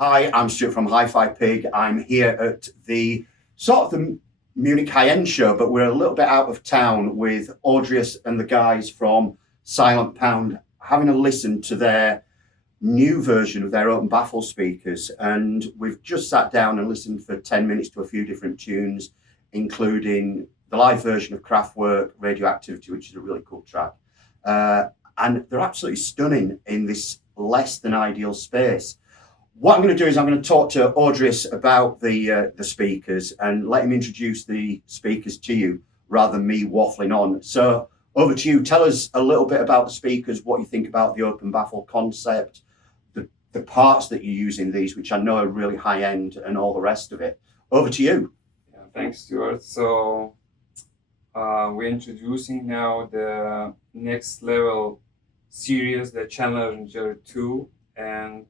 Hi, I'm Stuart from HiFi PiG. I'm here at the Munich High End show, but we're a little bit out of town with Audrius and the guys from Silent Pound, having a listen to their new version of their open Baffle speakers. And we've just sat down and listened for 10 minutes to a few different tunes, including the live version of Kraftwerk, Radioactivity, which is a really cool track. And they're absolutely stunning in this less than ideal space. What I'm going to do is I'm going to talk to Audrius about the speakers and let him introduce the speakers to you rather than me waffling on. So over to you. Tell us a little bit about the speakers, what you think about the open Baffle concept, the parts that you use in these, which I know are really high end, and all the rest of it. Over to you. Yeah, thanks, Stuart. So we're introducing now the next level series, the Challenger 2, and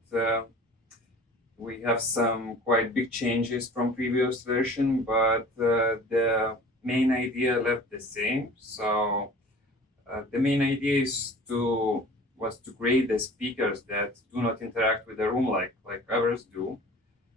we have some quite big changes from previous version, but the main idea left the same. So the main idea was to create the speakers that do not interact with the room like others do.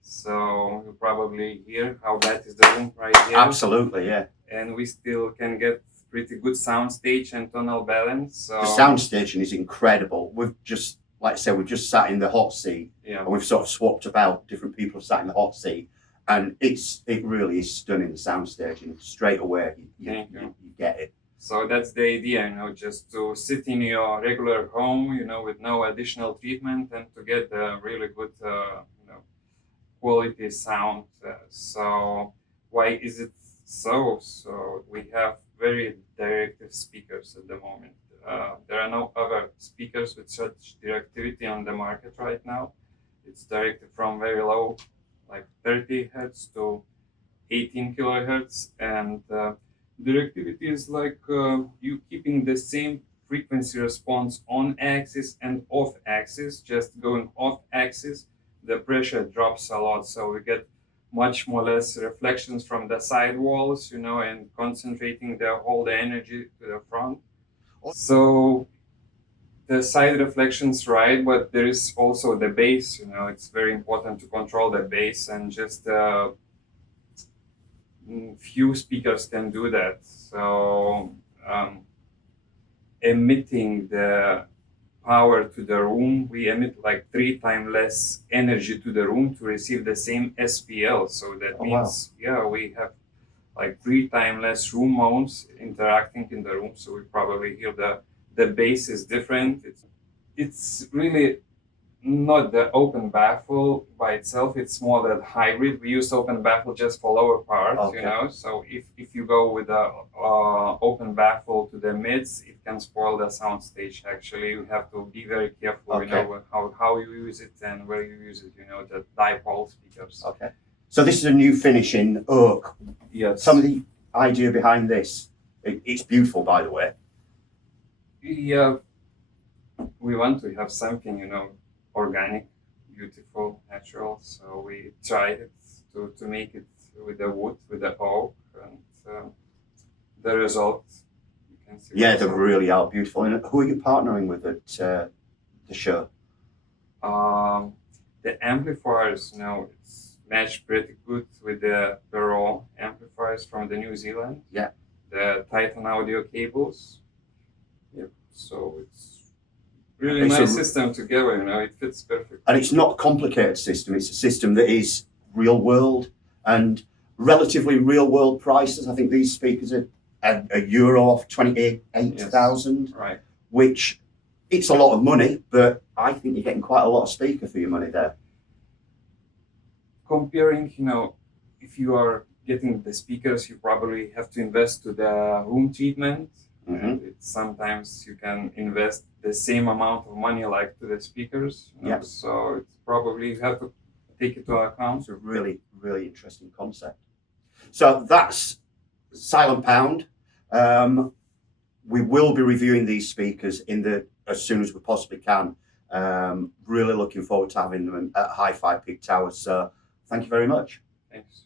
So you probably hear how bad is the room right here. Absolutely, yeah. And we still can get pretty good soundstage and tonal balance. So the soundstage is incredible. We've just, like I said, we've just sat in the hot seat, and we've sort of swapped about. Different people have sat in the hot seat, and it really is stunning, the soundstage, and straight away you get it. So that's the idea, just to sit in your regular home, with no additional treatment, and to get a really good, quality sound. So why is it so? So we have very directive speakers at the moment. There are no other speakers with such directivity on the market right now. It's directed from very low, like 30 hertz to 18 kilohertz, and directivity is like you keeping the same frequency response on axis and off axis. Just going off axis, the pressure drops a lot, so we get much more less reflections from the side walls, and concentrating all the energy to the front. So the side reflections, right, but there is also the bass. It's very important to control the bass, and just few speakers can do that. So emitting the power to the room, we emit like 3 times less energy to the room to receive the same SPL. So that means, we have like 3 times less room mounts interacting in the room. So we probably hear the bass is different. It's really not the open Baffle by itself. It's more that hybrid. We use open Baffle just for lower parts, So if you go with the open Baffle to the mids, it can spoil the soundstage. Actually, you have to be very careful, how you use it and where you use it. The dipole speakers. Okay. So this is a new finish in oak. Yes. Some of the idea behind this. It's beautiful, by the way. Yeah. We want to have something, organic, beautiful, natural. So we tried it to make it with the wood, with the oak, and the result, you can see. Yeah, they really are beautiful. And who are you partnering with at the show? The amplifiers, it's matched pretty good with the Perot amplifiers from the New Zealand. Yeah. The Titan audio cables. Yep. So it's really nice system together, it fits perfect. And it's not a complicated system. It's a system that is real world and relatively real world prices. I think these speakers are €1 off 28,000, yes, right. Which it's a lot of money, but I think you're getting quite a lot of speaker for your money there. Comparing, if you are getting the speakers, you probably have to invest to the room treatment. Mm-hmm. And sometimes you can invest the same amount of money like to the speakers. Yes. So it's probably you have to take it to account. It's a really, really interesting concept. So that's Silent Pound. We will be reviewing these speakers as soon as we possibly can. Really looking forward to having them at HiFi PiG Towers. So thank you very much. Thanks.